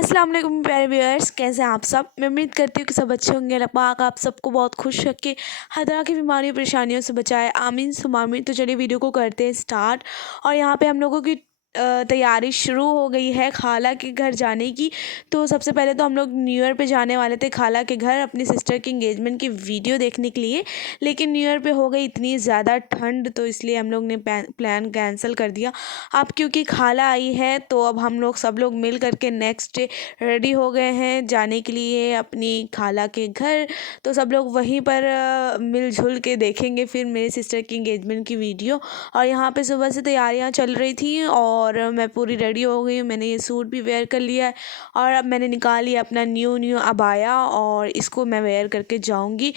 अस्सलाम वालेकुम प्यारे व्यूअर्स, कैसे हैं आप सब। मैं उम्मीद करती हूँ कि सब अच्छे होंगे। अल्लाह पाक आप सबको बहुत खुश रखे, हर तरह की बीमारियों परेशानियों से बचाए, आमीन सुम्मा आमीन। तो चलिए वीडियो को करते हैं स्टार्ट। और यहाँ पे हम लोगों की तैयारी शुरू हो गई है खाला के घर जाने की। तो सबसे पहले तो हम लोग न्यू ईयर पे जाने वाले थे खाला के घर अपनी सिस्टर की इंगेजमेंट की वीडियो देखने के लिए, लेकिन न्यू ईयर पे हो गई इतनी ज़्यादा ठंड, तो इसलिए हम लोग ने प्लान कैंसिल कर दिया। अब क्योंकि खाला आई है तो अब हम लोग सब लोग मिल करके नेक्स्ट डे रेडी हो गए हैं जाने के लिए अपनी खाला के घर। तो सब लोग वहीं पर मिलजुल के देखेंगे फिर मेरी सिस्टर की इंगेजमेंट की वीडियो। और यहाँ पे सुबह से तैयारियाँ चल रही थी और मैं पूरी रेडी हो गई। मैंने ये सूट भी वेयर कर लिया है और अब मैंने निकाल लिया अपना न्यू अबाया और इसको मैं वेयर करके जाऊँगी।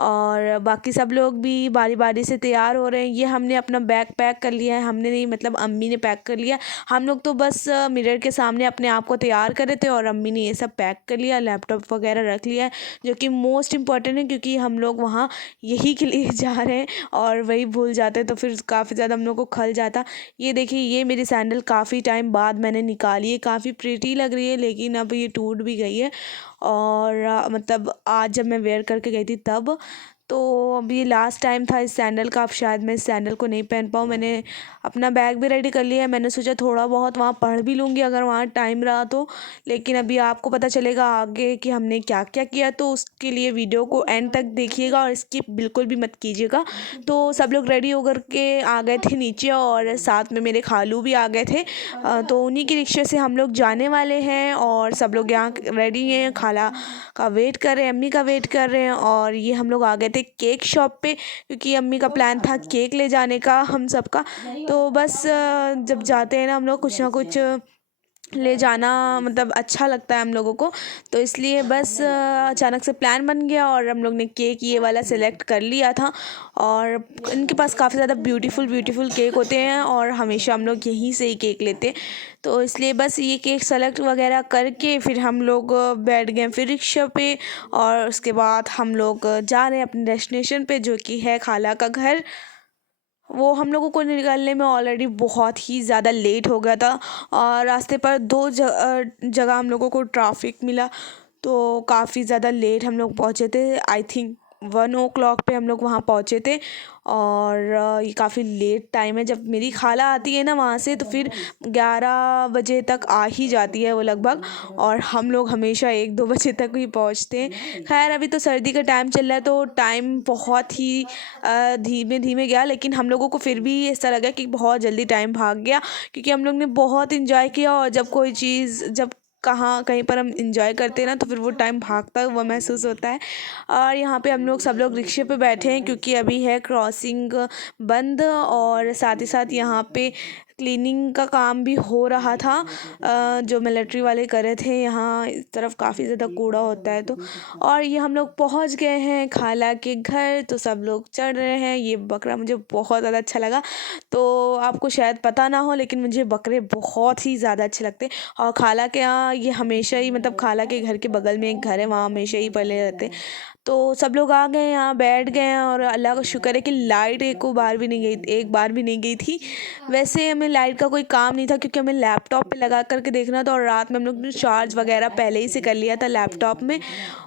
और बाकी सब लोग भी बारी बारी से तैयार हो रहे हैं। ये हमने अपना बैग पैक कर लिया है, हमने नहीं मतलब अम्मी ने पैक कर लिया। हम लोग तो बस मिरर के सामने अपने आप को तैयार कर रहे थे और अम्मी ने ये सब पैक कर लिया, लैपटॉप वगैरह रख लिया है, जो कि मोस्ट इम्पॉर्टेंट है क्योंकि हम लोग वहाँ यही के लिए जा रहे हैं और वही भूल जाते तो फिर काफ़ी ज़्यादा हम लोग को खल जाता। ये देखिए, ये मेरी सैंडल काफ़ी टाइम बाद मैंने निकाली है, काफ़ी प्रीटी लग रही है लेकिन अब ये टूट भी गई है। और मतलब आज जब मैं वेयर करके गई थी तब, तो अब ये लास्ट टाइम था इस सैंडल का। अब शायद मैं इस सैंडल को नहीं पहन पाऊँ। मैंने अपना बैग भी रेडी कर लिया है, मैंने सोचा थोड़ा बहुत वहाँ पढ़ भी लूँगी अगर वहाँ टाइम रहा तो। लेकिन अभी आपको पता चलेगा आगे कि हमने क्या क्या किया, तो उसके लिए वीडियो को एंड तक देखिएगा और स्किप बिल्कुल भी मत कीजिएगा। तो सब लोग रेडी होकर के आ गए थे नीचे और साथ में मेरे खालू भी आ गए थे। तो उन्हीं के रिक्शे से हम लोग जाने वाले हैं और सब लोग यहाँ रेडी हैं, खाला का वेट कर रहे हैं, अम्मी का वेट कर रहे हैं। और ये हम लोग आ गए थे केक शॉप पे क्योंकि अम्मी का प्लान था केक ले जाने का हम सबका। तो बस जब जाते हैं ना हम लोग कुछ ना कुछ ले जाना मतलब अच्छा लगता है हम लोगों को, तो इसलिए बस अचानक से प्लान बन गया और हम लोग ने केक ये वाला सेलेक्ट कर लिया था। और इनके पास काफ़ी ज़्यादा ब्यूटीफुल केक होते हैं और हमेशा हम लोग यहीं से ही केक लेते हैं। तो इसलिए बस ये केक सेलेक्ट वगैरह करके फिर हम लोग बैठ गए फिर रिक्शा पे और उसके बाद हम लोग जा रहे हैं अपने डेस्टिनेशन पे, जो कि है खाला का घर। वो हम लोगों को निकलने में ऑलरेडी बहुत ही ज़्यादा लेट हो गया था और रास्ते पर दो जगह हम लोगों को ट्रैफिक मिला, तो काफ़ी ज़्यादा लेट हम लोग पहुँचे थे। आई थिंक 1 o'clock पे हम लोग वहाँ पहुँचे थे। और ये काफ़ी लेट टाइम है। जब मेरी खाला आती है ना वहाँ से तो फिर 11 बजे तक आ ही जाती है वो लगभग, और हम लोग हमेशा 1-2 बजे तक ही पहुँचते हैं। खैर अभी तो सर्दी का टाइम चल रहा है तो टाइम बहुत ही धीमे धीमे गया, लेकिन हम लोगों को फिर भी ऐसा लगा कि बहुत जल्दी टाइम भाग गया क्योंकि हम लोग ने बहुत इंजॉय किया। और जब कोई चीज़ जब कहाँ कहीं पर हम इंजॉय करते हैं ना तो फिर वो टाइम भागता हुआ महसूस होता है। और यहाँ पे हम लोग सब लोग रिक्शे पे बैठे हैं क्योंकि अभी है क्रॉसिंग बंद और साथ ही साथ यहाँ पे क्लीनिंग का काम भी हो रहा था, जो मिलिट्री वाले कर रहे थे। यहाँ इस तरफ काफ़ी ज़्यादा कूड़ा होता है तो। और ये हम लोग पहुँच गए हैं खाला के घर, तो सब लोग चढ़ रहे हैं। ये बकरा मुझे बहुत ज़्यादा अच्छा लगा। तो आपको शायद पता ना हो लेकिन मुझे बकरे बहुत ही ज़्यादा अच्छे लगते हैं। और खाला के यहाँ ये हमेशा ही मतलब खाला के घर के बगल में एक घर है, वहाँ हमेशा ही पले रहते हैं। तो सब लोग आ गए यहाँ बैठ गए हैं और अल्लाह का शुक्र है कि लाइट एक बार भी नहीं गई थी। वैसे हमें लाइट का कोई काम नहीं था क्योंकि हमें लैपटॉप पे लगा करके देखना था और रात में हम लोग ने चार्ज वगैरह पहले ही से कर लिया था लैपटॉप में।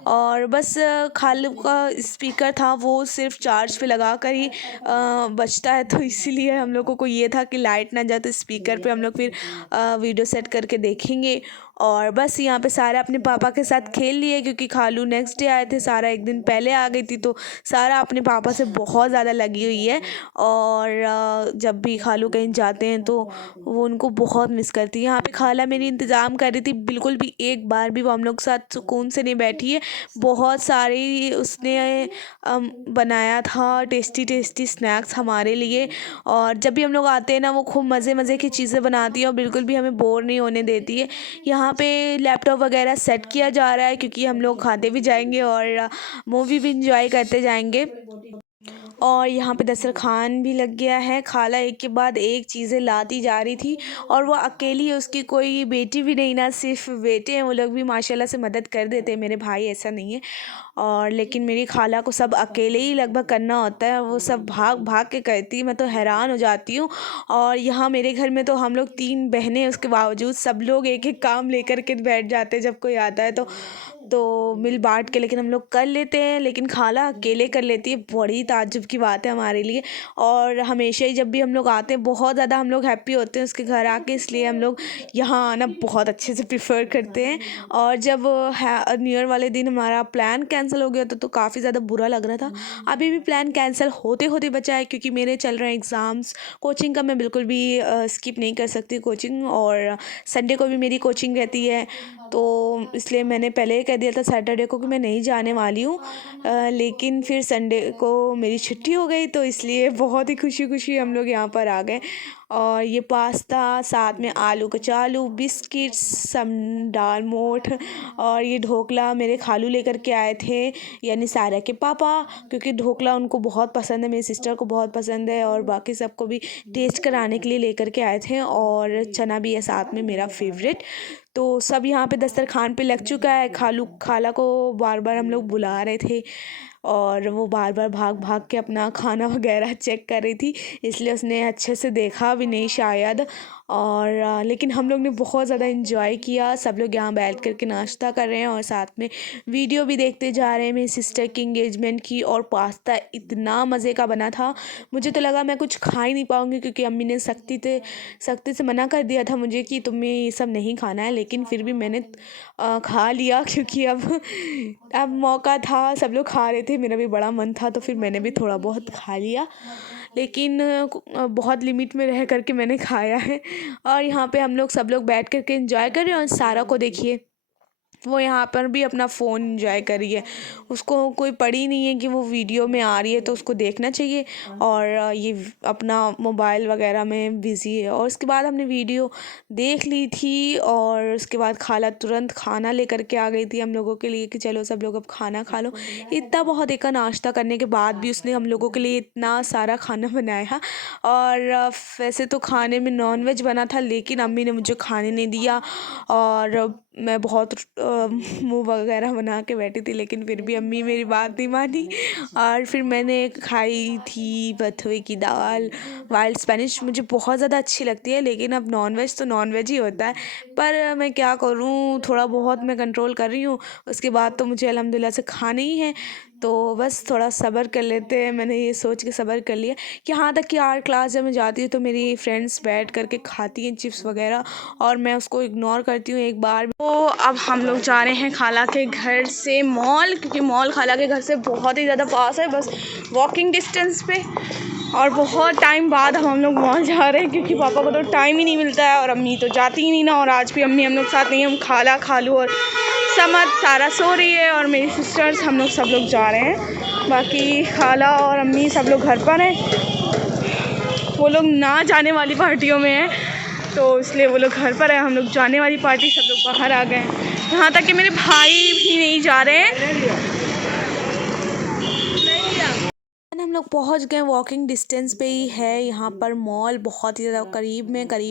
और बस खालू का स्पीकर था वो सिर्फ चार्ज पे लगा कर ही बजता है, तो इसीलिए हम लोगों को ये था कि लाइट ना जाए तो स्पीकर पे हम लोग फिर वीडियो सेट करके देखेंगे। और बस यहाँ पे सारा अपने पापा के साथ खेल लिए क्योंकि खालू नेक्स्ट डे आए थे, सारा एक दिन पहले आ गई थी, तो सारा अपने पापा से बहुत ज़्यादा लगी हुई है। और जब भी खालू कहीं जाते हैं तो वो उनको बहुत मिस करती है। यहाँ पे खाला मेरी इंतज़ाम कर रही थी, बिल्कुल भी एक बार भी वो हम लोग के साथ सुकून से नहीं बैठी है। बहुत सारी उसने बनाया था टेस्टी स्नैक्स हमारे लिए। और जब भी हम लोग आते हैं ना वो खूब मज़े मज़े की चीज़ें बनाती है और बिल्कुल भी हमें बोर नहीं होने देती है। यहाँ पे लैपटॉप वगैरह सेट किया जा रहा है क्योंकि हम लोग खाते भी जाएंगे और मूवी भी इंजॉय करते जाएंगे। और यहाँ पे दस्तरखान भी लग गया है। खाला एक के बाद एक चीज़ें लाती जा रही थी और वो अकेली है, उसकी कोई बेटी भी नहीं ना सिर्फ बेटे हैं, वो लोग भी माशाल्लाह से मदद कर देते हैं, मेरे भाई ऐसा नहीं है। और लेकिन मेरी खाला को सब अकेले ही लगभग करना होता है, वो सब भाग भाग के करती है, मैं तो हैरान हो जाती हूँ। और यहाँ मेरे घर में तो हम लोग 3 बहनें, उसके बावजूद सब लोग एक एक काम लेकर के बैठ जाते हैं जब कोई आता है तो मिल बांट के लेकिन हम लोग कर लेते हैं, लेकिन खाला अकेले कर लेती है, बड़ी ताज्जुब की बात है हमारे लिए। और हमेशा ही जब भी हम लोग आते हैं बहुत ज़्यादा हम लोग हैप्पी होते हैं उसके घर आके, इसलिए हम लोग यहाँ आना बहुत अच्छे से प्रेफर करते हैं। और जब न्यू ईयर वाले दिन हमारा प्लान कैंसिल हो गया तो काफ़ी ज़्यादा बुरा लग रहा था। अभी भी प्लान कैंसिल होते होते बचा है क्योंकि मेरे चल रहे हैं एग्ज़ाम्स। कोचिंग का मैं बिल्कुल भी स्किप नहीं कर सकती कोचिंग, और संडे को भी मेरी कोचिंग रहती है, तो इसलिए मैंने पहले ही कह दिया था सैटरडे को कि मैं नहीं जाने वाली हूँ। लेकिन फिर संडे को मेरी छुट्टी हो गई, तो इसलिए बहुत ही खुशी खुशी हम लोग यहाँ पर आ गए। और ये पास्ता, साथ में आलू कचालू, बिस्किट्स, सम दाल मोठ, और ये ढोकला मेरे खालू लेकर के आए थे, यानी सारा के पापा, क्योंकि ढोकला उनको बहुत पसंद है, मेरी सिस्टर को बहुत पसंद है, और बाकी सबको भी टेस्ट कराने के लिए लेकर के आए थे। और चना भी है साथ में, मेरा फेवरेट। तो सब यहाँ पे दस्तरखान पे लग चुका है। खाला को बार बार हम लोग बुला रहे थे और वो बार बार भाग भाग के अपना खाना वगैरह चेक कर रही थी, इसलिए उसने अच्छे से देखा भी नहीं शायद। और लेकिन हम लोग ने बहुत ज़्यादा इन्जॉय किया। सब लोग यहाँ बैठ कर के नाश्ता कर रहे हैं और साथ में वीडियो भी देखते जा रहे हैं मेरी सिस्टर की इंगेजमेंट की। और पास्ता इतना मज़े का बना था, मुझे तो लगा मैं कुछ खा ही नहीं पाऊँगी, क्योंकि अम्मी ने सख्ती से मना कर दिया था मुझे कि तुम्हें ये सब नहीं खाना है, लेकिन फिर भी मैंने खा लिया क्योंकि अब मौका था, सब लोग खा रहे थे, मेरा भी बड़ा मन था, तो फिर मैंने भी थोड़ा बहुत खा लिया, लेकिन बहुत लिमिट में रह करके मैंने खाया है। और यहाँ पे हम लोग सब लोग बैठ कर के एंजॉय कर रहे हैं। और सारा को देखिए, वो यहाँ पर भी अपना फ़ोन एंजॉय कर रही है, उसको कोई पड़ी नहीं है कि वो वीडियो में आ रही है तो उसको देखना चाहिए, और ये अपना मोबाइल वगैरह में बिज़ी है। और उसके बाद हमने वीडियो देख ली थी, और उसके बाद खाला तुरंत खाना लेकर के आ गई थी हम लोगों के लिए कि चलो सब लोग अब खाना खा लो। इतना बहुत एक नाश्ता करने के बाद भी उसने हम लोगों के लिए इतना सारा खाना बनाया। और वैसे तो खाने में नॉनवेज बना था, लेकिन अम्मी ने मुझे खाने नहीं दिया, और मैं बहुत मुँह वगैरह बना के बैठी थी, लेकिन फिर भी अम्मी मेरी बात नहीं मानी। और फिर मैंने खाई थी बथुए की दाल, वाइल्ड स्पेनिश मुझे बहुत ज़्यादा अच्छी लगती है, लेकिन अब नॉनवेज तो नॉनवेज ही होता है, पर मैं क्या करूँ, थोड़ा बहुत मैं कंट्रोल कर रही हूँ। उसके बाद तो मुझे अल्हम्दुलिल्लाह से खाने ही है, तो बस थोड़ा सब्र कर लेते हैं। मैंने ये सोच के सब्र कर लिया कि यहाँ तक कि आर्ट क्लास जब मैं जाती हूँ तो मेरी फ्रेंड्स बैठ करके खाती हैं चिप्स वगैरह, और मैं उसको इग्नोर करती हूँ एक बार। तो अब हम लोग जा रहे हैं खाला के घर से मॉल, क्योंकि मॉल खाला के घर से बहुत ही ज़्यादा पास है, बस वॉकिंग डिस्टेंस पे। और बहुत टाइम बाद हम लोग मॉल जा रहे हैं, क्योंकि पापा को तो टाइम ही नहीं मिलता है, और अम्मी तो जाती ही नहीं ना, और आज भी अम्मी हम लोग साथ नहीं, हम खाला खालू और समझ सारा सो रही है, और मेरी सिस्टर्स हम लोग सब लोग जा रहे हैं। बाकी खाला और अम्मी सब लोग घर पर हैं, वो लोग ना जाने वाली पार्टियों में हैं, तो इसलिए वो लोग घर पर है, हम लोग जाने वाली पार्टी सब लोग बाहर आ गए हैं। यहाँ तक कि मेरे भाई भी नहीं जा रहे हैं। हम लोग पहुँच गए, वॉकिंग डिस्टेंस पे ही है यहाँ पर मॉल, बहुत ही ज़्यादा करीब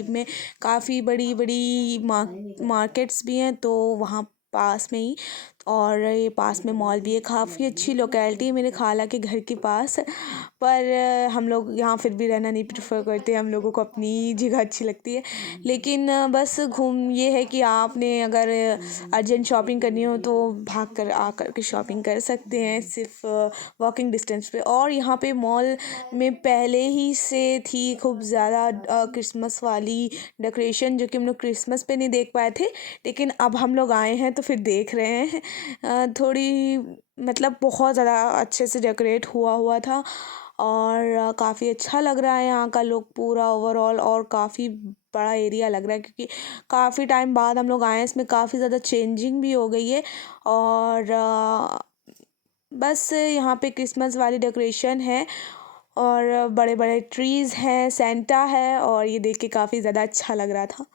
में काफ़ी बड़ी बड़ी मार्केट्स भी हैं, तो वहाँ पास में ही, और ये पास में मॉल भी है। काफ़ी अच्छी लोकेलिटी है मेरे खाला के घर के पास, पर हम लोग यहाँ फिर भी रहना नहीं प्रेफर करते, हम लोगों को अपनी जगह अच्छी लगती है। लेकिन बस ये है कि आपने अगर अर्जेंट शॉपिंग करनी हो तो भाग कर आकर के शॉपिंग कर सकते हैं, सिर्फ वॉकिंग डिस्टेंस पे। और यहाँ पे मॉल में पहले ही से थी खूब ज़्यादा क्रिसमस वाली डेकोरेशन, जो कि हम लोग क्रिसमस पे नहीं देख पाए थे, लेकिन अब हम लोग आए हैं तो फिर देख रहे हैं। थोड़ी मतलब बहुत ज़्यादा अच्छे से डेकोरेट हुआ था, और काफ़ी अच्छा लग रहा है यहाँ का लुक पूरा ओवरऑल, और काफ़ी बड़ा एरिया लग रहा है, क्योंकि काफ़ी टाइम बाद हम लोग आए हैं, इसमें काफ़ी ज़्यादा चेंजिंग भी हो गई है। और बस यहाँ पे क्रिसमस वाली डेकोरेशन है, और बड़े बड़े ट्रीज़ हैं, सेंटा है, और ये देख के काफ़ी ज़्यादा अच्छा लग रहा था।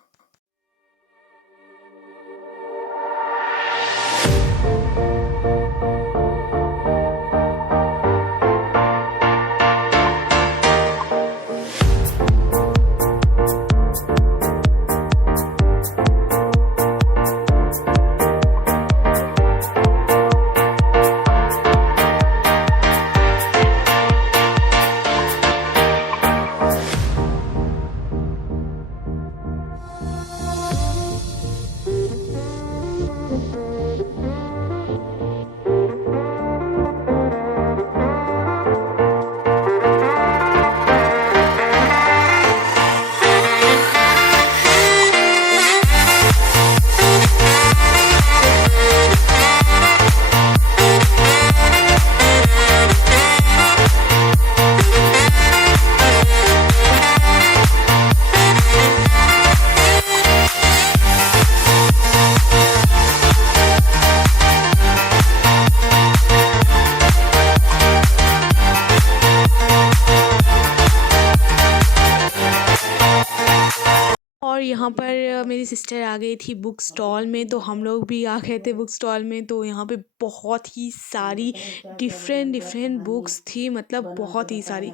सिस्टर आ गई थी बुक स्टॉल में, तो हम लोग भी आ गए थे बुक स्टॉल में। तो यहाँ पे बहुत ही सारी डिफरेंट डिफरेंट बुक्स थी, मतलब बहुत ही सारी।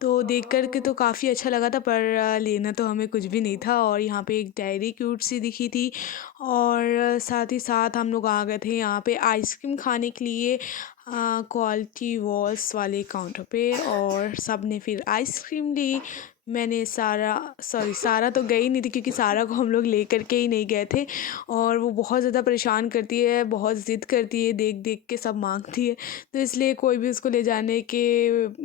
तो देख कर के तो काफ़ी अच्छा लगा था, पर लेना तो हमें कुछ भी नहीं था। और यहाँ पे एक डायरी क्यूट सी दिखी थी, और साथ ही साथ हम लोग आ गए थे यहाँ पे आइसक्रीम खाने के लिए क्वालिटी वॉल्स वाले काउंटर पे। और सब ने फिर आइसक्रीम ली। मैंने सारा तो गई नहीं थी, क्योंकि सारा को हम लोग लेकर के ही नहीं गए थे। और वो बहुत ज़्यादा परेशान करती है, बहुत ज़िद करती है, देख देख के सब मांगती है। तो इसलिए कोई भी उसको ले जाने के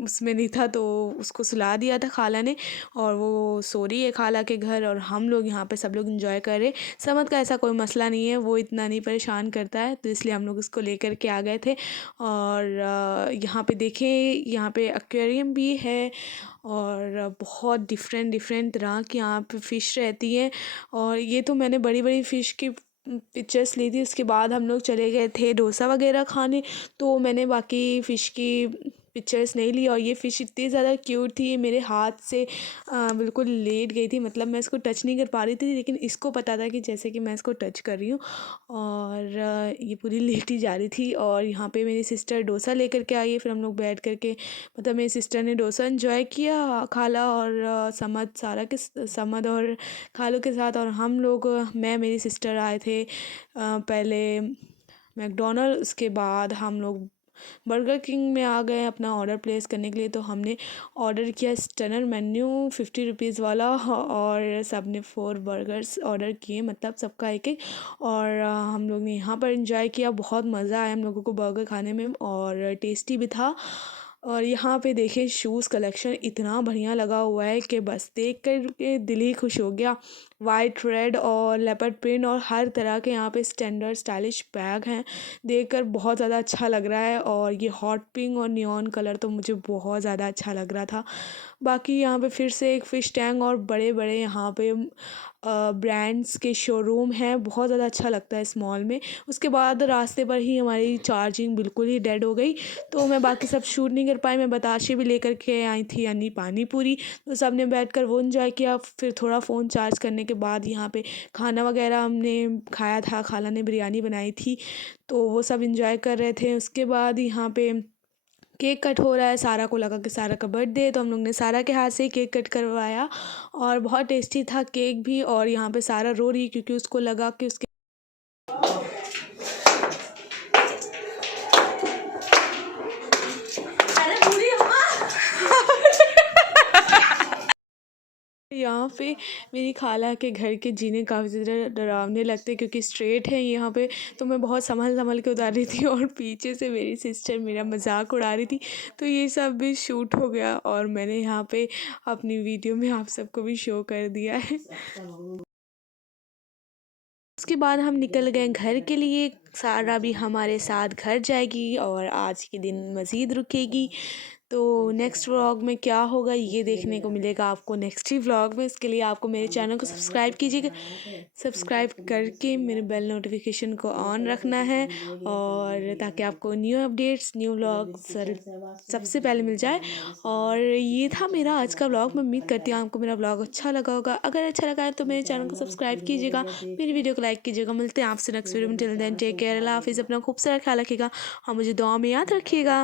उसमें नहीं था, तो उसको सुला दिया था खाला ने। और वो सो रही है खाला के घर, और हम लोग यहाँ पे सब लोग इंजॉय कर रहे। समझ का ऐसा कोई मसला नहीं है, वो इतना नहीं परेशान करता है, तो इसलिए हम लोग उसको लेकर के आ गए थे। और यहाँ पे देखें, यहाँ पे एक्वेरियम भी है, और बहुत डिफरेंट डिफरेंट तरह की यहाँ पे फ़िश रहती हैं। और ये तो मैंने बड़ी बड़ी फ़िश की पिक्चर्स ली थी। उसके बाद हम लोग चले गए थे डोसा वगैरह खाने, तो मैंने बाकी फ़िश की पिक्चर्स नहीं ली। और ये फ़िश इतनी ज़्यादा क्यूट थी, ये मेरे हाथ से बिल्कुल लेट गई थी, मतलब मैं इसको टच नहीं कर पा रही थी, लेकिन इसको पता था कि जैसे कि मैं इसको टच कर रही हूँ। और ये पूरी लेटी जा रही थी। और यहाँ पे मेरी सिस्टर डोसा लेकर के आई है, फिर हम लोग बैठ कर के, मतलब मेरी सिस्टर ने डोसा एंजॉय किया, खाला और समद और खालों के साथ। और हम लोग, मैं मेरी सिस्टर आए थे पहले मैकडोनल्ड, उसके बाद हम लोग बर्गर किंग में आ गए अपना ऑर्डर प्लेस करने के लिए। तो हमने ऑर्डर किया स्टनर मेन्यू 50 रुपीज़ वाला, और सब ने 4 बर्गर्स ऑर्डर किए, मतलब सबका एक एक। और हम लोग ने यहाँ पर एंजॉय किया, बहुत मज़ा आया हम लोगों को बर्गर खाने में, और टेस्टी भी था। और यहाँ पे देखें, शूज़ कलेक्शन इतना बढ़िया लगा हुआ है कि बस देख कर के दिल ही खुश हो गया। वाइट, रेड और लेपर्ड प्रिंट, और हर तरह के यहाँ पे स्टैंडर्ड स्टाइलिश बैग हैं। देखकर बहुत ज़्यादा अच्छा लग रहा है। और ये हॉट पिंक और नियॉन कलर तो मुझे बहुत ज़्यादा अच्छा लग रहा था। बाकी यहाँ पे फिर से एक फ़िश टैंक और बड़े बड़े यहाँ पे ब्रांड्स के शोरूम हैं, बहुत ज़्यादा अच्छा लगता है इस मॉल में। उसके बाद रास्ते पर ही हमारी चार्जिंग बिल्कुल ही डेड हो गई, तो मैं बाकी सब शूट नहीं कर पाई। मैं बताशे भी लेकर के आई थी, यानी पानी पूरी, तो सब ने बैठ कर वो इन्जॉय किया। फिर थोड़ा फ़ोन चार्ज करने के बाद यहाँ पे खाना वगैरह हमने खाया था, खाला ने बिरयानी बनाई थी, तो वो सब इन्जॉय कर रहे थे। उसके बाद यहाँ पे केक कट हो रहा है, सारा को लगा कि सारा का बर्थडे है, तो हम लोग ने सारा के हाथ से ही केक कट करवाया, और बहुत टेस्टी था केक भी। और यहाँ पे सारा रो रही, क्योंकि उसको लगा कि उसके यहाँ पे मेरी खाला के घर के जीने काफ़ी ज़्यादा डरावने लगते, क्योंकि स्ट्रेट है यहाँ पे। तो मैं बहुत संभल संभल के उतार रही थी, और पीछे से मेरी सिस्टर मेरा मजाक उड़ा रही थी। तो ये सब भी शूट हो गया, और मैंने यहाँ पे अपनी वीडियो में आप सबको भी शो कर दिया है। उसके बाद हम निकल गए घर के लिए। सारा भी हमारे साथ घर जाएगी, और आज के दिन मज़ीद रुकेगी। तो नेक्स्ट व्लॉग में क्या होगा ये देखने को मिलेगा आपको नेक्स्ट ही व्लॉग में। इसके लिए आपको मेरे चैनल को सब्सक्राइब कीजिएगा, सब्सक्राइब करके मेरे बेल नोटिफिकेशन को ऑन रखना है, और ताकि आपको न्यू अपडेट्स, न्यू व्लॉग सबसे पहले मिल जाए। और ये था मेरा आज का व्लॉग। मैं उम्मीद करती हूँ आपको मेरा व्लॉग अच्छा लगा होगा। अगर अच्छा लगा है तो मेरे चैनल को सब्सक्राइब कीजिएगा, मेरी वीडियो को लाइक कीजिएगा। मिलते हैं आपसे नेक्स्ट वीडियो में। टिल देन टेक केयर, अल्लाह हाफिज़। अपना खूब सारा ख्याल रखिएगा, और मुझे दुआ में याद रखिएगा।